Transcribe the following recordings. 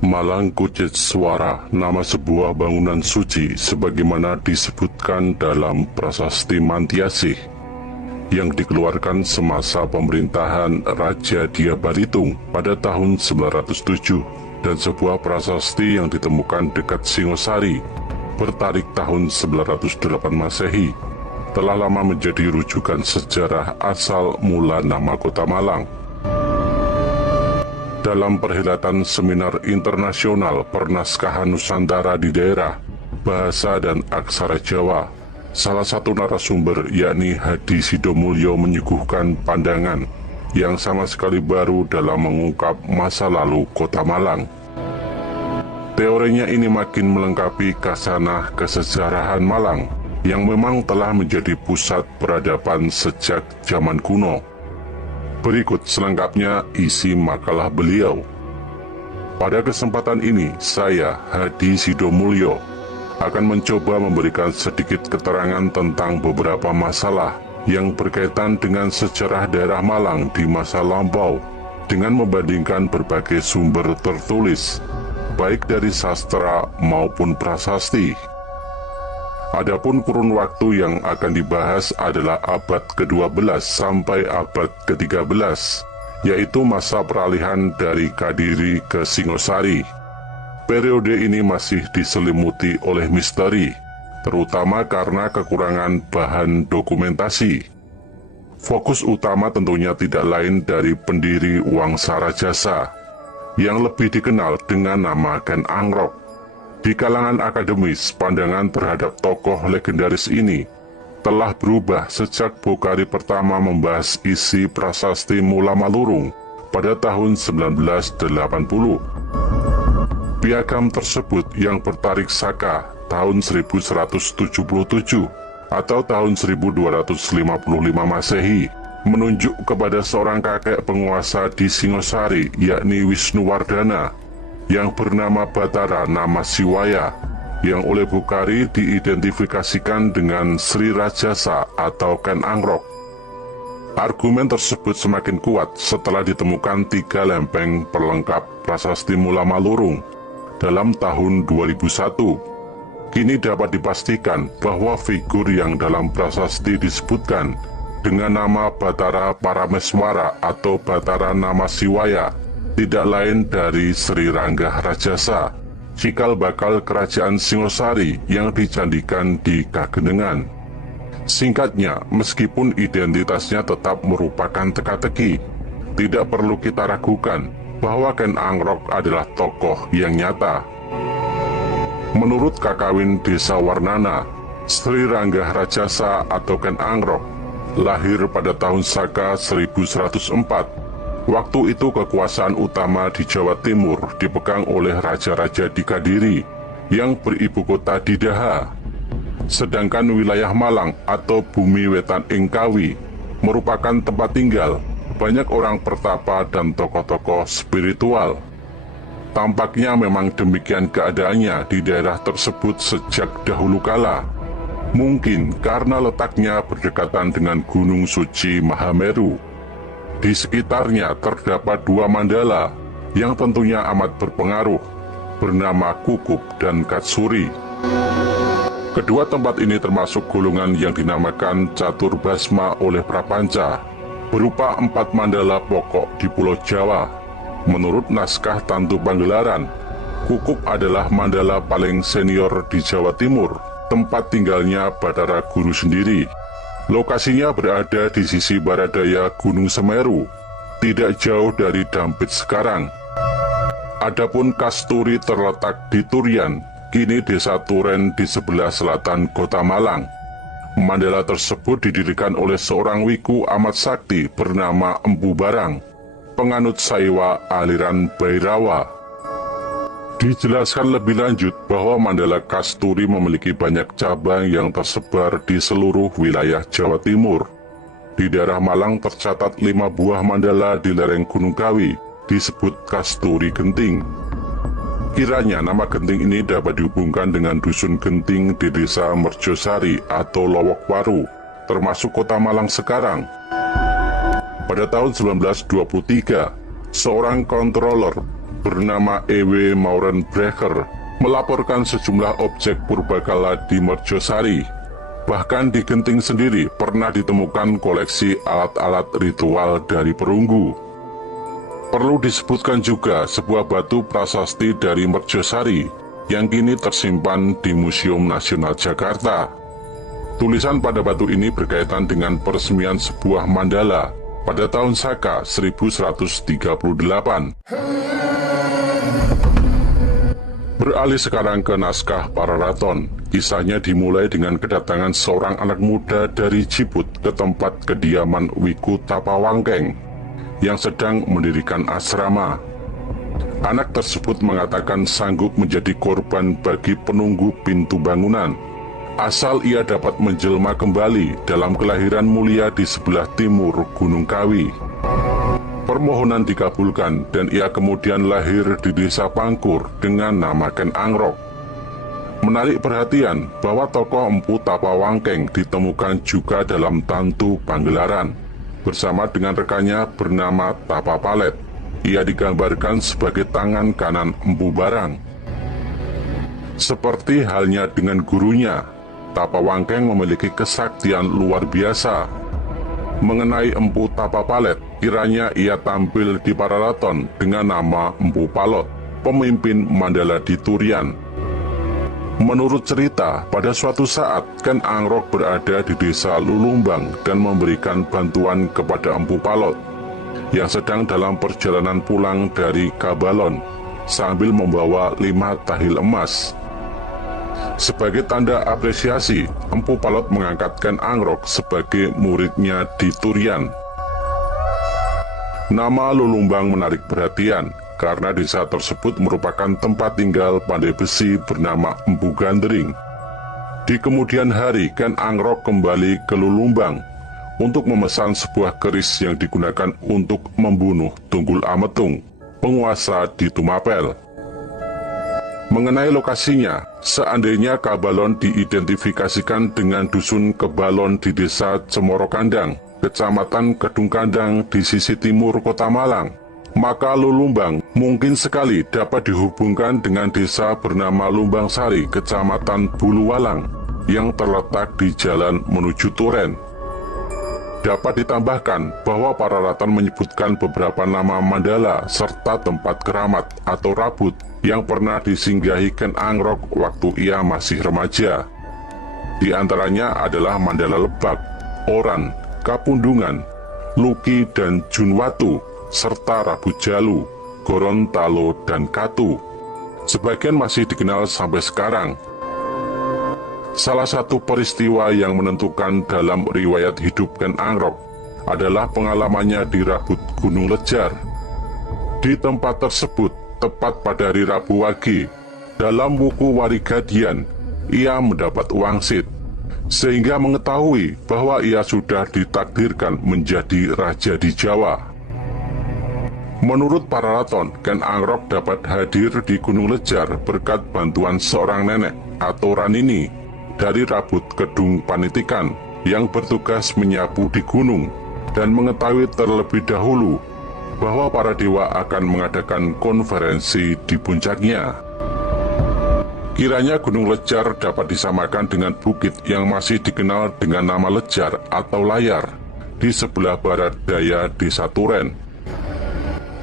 Malangkucitswara, nama sebuah bangunan suci sebagaimana disebutkan dalam Prasasti Mantiasih yang dikeluarkan semasa pemerintahan Raja Dia Balitung pada tahun 907, dan sebuah prasasti yang ditemukan dekat Singosari bertarik tahun 908 Masehi telah lama menjadi rujukan sejarah asal mula nama kota Malang. Dalam perhelatan Seminar Internasional Pernaskahan Nusantara di Daerah Bahasa dan Aksara Jawa, salah satu narasumber yakni Hadi Sidomulyo menyuguhkan pandangan yang sama sekali baru dalam mengungkap masa lalu kota Malang. Teorinya ini makin melengkapi khasanah kesejarahan Malang yang memang telah menjadi pusat peradaban sejak zaman kuno. Berikut selengkapnya isi makalah beliau. Pada kesempatan ini, saya, Hadi Sidomulyo, akan mencoba memberikan sedikit keterangan tentang beberapa masalah yang berkaitan dengan sejarah daerah Malang di masa lampau dengan membandingkan berbagai sumber tertulis, baik dari sastra maupun prasasti. Adapun kurun waktu yang akan dibahas adalah abad ke-12 sampai abad ke-13, yaitu masa peralihan dari Kadiri ke Singosari. Periode ini masih diselimuti oleh misteri, terutama karena kekurangan bahan dokumentasi. Fokus utama tentunya tidak lain dari pendiri Wangsa Rajasa, yang lebih dikenal dengan nama Ken Angrok. Di kalangan akademis, pandangan terhadap tokoh legendaris ini telah berubah sejak Bokhari pertama membahas isi prasasti Mula Malurung pada tahun 1980. Piagam tersebut yang bertarik saka tahun 1177 atau tahun 1255 Masehi menunjuk kepada seorang kakek penguasa di Singosari yakni Wisnuwardana yang bernama Batara Nama Siwaya, yang oleh Bokhari diidentifikasikan dengan Sri Rajasa atau Ken Angrok. Argumen tersebut semakin kuat setelah ditemukan 3 lempeng pelengkap prasasti Mula Malurung dalam tahun 2001. Kini dapat dipastikan bahwa figur yang dalam prasasti disebutkan dengan nama Batara Parameswara atau Batara Nama Siwaya tidak lain dari Sri Ranggah Rajasa, cikal bakal kerajaan Singosari yang dicandikan di Kagenengan. Singkatnya, meskipun identitasnya tetap merupakan teka-teki, tidak perlu kita ragukan bahwa Ken Angrok adalah tokoh yang nyata. Menurut Kakawin Desa Warnana, Sri Ranggah Rajasa atau Ken Angrok lahir pada tahun Saka 1104. Waktu itu kekuasaan utama di Jawa Timur dipegang oleh raja-raja di Kadiri yang beribu kota di Daha. Sedangkan wilayah Malang atau Bumi Wetan Ingkawi merupakan tempat tinggal banyak orang pertapa dan tokoh-tokoh spiritual. Tampaknya memang demikian keadaannya di daerah tersebut sejak dahulu kala. Mungkin karena letaknya berdekatan dengan Gunung Suci Mahameru. Di sekitarnya terdapat 2 mandala yang tentunya amat berpengaruh, bernama Kukup dan Katsuri. Kedua tempat ini termasuk golongan yang dinamakan Catur Basma oleh Prapanca, berupa 4 mandala pokok di Pulau Jawa. Menurut naskah Tantu Panggelaran, Kukup adalah mandala paling senior di Jawa Timur, tempat tinggalnya Bathara Guru sendiri. Lokasinya berada di sisi barat daya Gunung Semeru, tidak jauh dari Dampit sekarang. Adapun Kasturi terletak di Turian, kini Desa Turen di sebelah selatan kota Malang. Mandala tersebut didirikan oleh seorang wiku amat sakti bernama Empu Barang, penganut Saiwa aliran Bhairawa. Dijelaskan lebih lanjut bahwa mandala Kasturi memiliki banyak cabang yang tersebar di seluruh wilayah Jawa Timur. Di daerah Malang tercatat 5 buah mandala di lereng Gunung Kawi disebut Kasturi Genting. Kiranya nama Genting ini dapat dihubungkan dengan Dusun Genting di Desa Merjosari atau Lowokwaru, termasuk kota Malang sekarang. Pada tahun 1923, seorang kontroler bernama E.W. Maurenbrecher melaporkan sejumlah objek purbakala di Merjosari. Bahkan di Genting sendiri pernah ditemukan koleksi alat-alat ritual dari perunggu. Perlu disebutkan juga sebuah batu prasasti dari Merjosari yang kini tersimpan di Museum Nasional Jakarta. Tulisan pada batu ini berkaitan dengan peresmian sebuah mandala pada tahun Saka 1138. Beralih sekarang ke naskah Pararaton. Kisahnya dimulai dengan kedatangan seorang anak muda dari Ciput ke tempat kediaman Wiku Tapawangkeng yang sedang mendirikan asrama. Anak tersebut mengatakan sanggup menjadi korban bagi penunggu pintu bangunan, asal ia dapat menjelma kembali dalam kelahiran mulia di sebelah timur Gunung Kawi. Permohonan dikabulkan dan ia kemudian lahir di desa Pangkur dengan nama Ken Angrok. Menarik perhatian bahwa tokoh Empu Tapawangkeng ditemukan juga dalam Tantu Panggelaran bersama dengan rekannya bernama Tapapalet. Ia digambarkan sebagai tangan kanan Empu Barang. Seperti halnya dengan gurunya, Tapawangkeng memiliki kesaktian luar biasa. Mengenai Empu Tapapalet, kiranya ia tampil di Pararaton dengan nama Empu Palot, pemimpin Mandala di Turian. Menurut cerita, pada suatu saat Ken Angrok berada di desa Lulumbang dan memberikan bantuan kepada Empu Palot yang sedang dalam perjalanan pulang dari Kabalon sambil membawa 5 tahil emas. Sebagai tanda apresiasi, Empu Palot mengangkat Ken Angrok sebagai muridnya di Turian. Nama Lulumbang menarik perhatian karena desa tersebut merupakan tempat tinggal pandai besi bernama Empu Gandering. Di kemudian hari, Ken Angrok kembali ke Lulumbang untuk memesan sebuah keris yang digunakan untuk membunuh Tunggul Ametung, penguasa di Tumapel. Mengenai lokasinya, seandainya Kabalon diidentifikasikan dengan dusun Kebalon di desa Cemorokandang, kecamatan Kedung Kandang di sisi timur kota Malang, maka Lulumbang mungkin sekali dapat dihubungkan dengan desa bernama Lumbang Sari, kecamatan Buluwalang, yang terletak di jalan menuju Turen. Dapat ditambahkan bahwa Pararaton menyebutkan beberapa nama mandala serta tempat keramat atau rabut yang pernah disinggahi Ken Angrok waktu ia masih remaja. Di antaranya adalah Mandala Lebak, Oran, Kapundungan, Luki dan Junwatu, serta Rabu Jalu, Gorontalo dan Katu. Sebagian masih dikenal sampai sekarang. Salah satu peristiwa yang menentukan dalam riwayat hidup Ken Angrok adalah pengalamannya di Rabut Gunung Lejar. Di tempat tersebut, tepat pada hari Rabu Wage, dalam wuku Warigadian, ia mendapat wangsit, sehingga mengetahui bahwa ia sudah ditakdirkan menjadi raja di Jawa. Menurut Pararaton, Ken Angrok dapat hadir di Gunung Lejar berkat bantuan seorang nenek atau Ranini dari Rabut Kedung Panitikan yang bertugas menyapu di gunung dan mengetahui terlebih dahulu bahwa para dewa akan mengadakan konferensi di puncaknya. Kiranya Gunung Lejar dapat disamakan dengan bukit yang masih dikenal dengan nama Lejar atau Layar di sebelah barat daya desa Turen.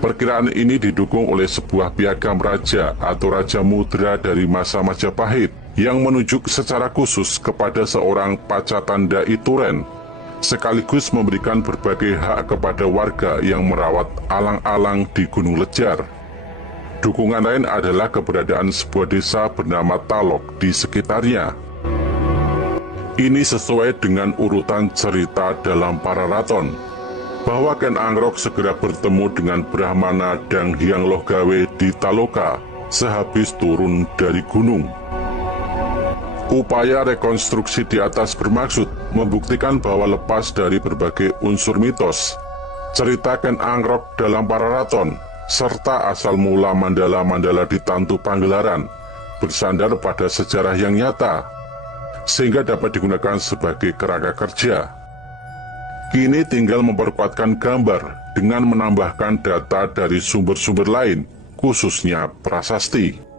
Perkiraan ini didukung oleh sebuah piagam raja atau Raja Mudra dari masa Majapahit yang menunjuk secara khusus kepada seorang Pacatandai Turen, sekaligus memberikan berbagai hak kepada warga yang merawat alang-alang di Gunung Lejar. Dukungan lain adalah keberadaan sebuah desa bernama Talok di sekitarnya. Ini sesuai dengan urutan cerita dalam Pararaton, bahwa Ken Angrok segera bertemu dengan Brahmana dan Hyang Lohgawe di Taloka sehabis turun dari gunung. Upaya rekonstruksi di atas bermaksud membuktikan bahwa lepas dari berbagai unsur mitos, cerita Ken Angrok dalam Pararaton, serta asal mula mandala-mandala di Tantu Panggelaran, bersandar pada sejarah yang nyata, sehingga dapat digunakan sebagai kerangka kerja. Kini tinggal memperkuatkan gambar dengan menambahkan data dari sumber-sumber lain, khususnya prasasti.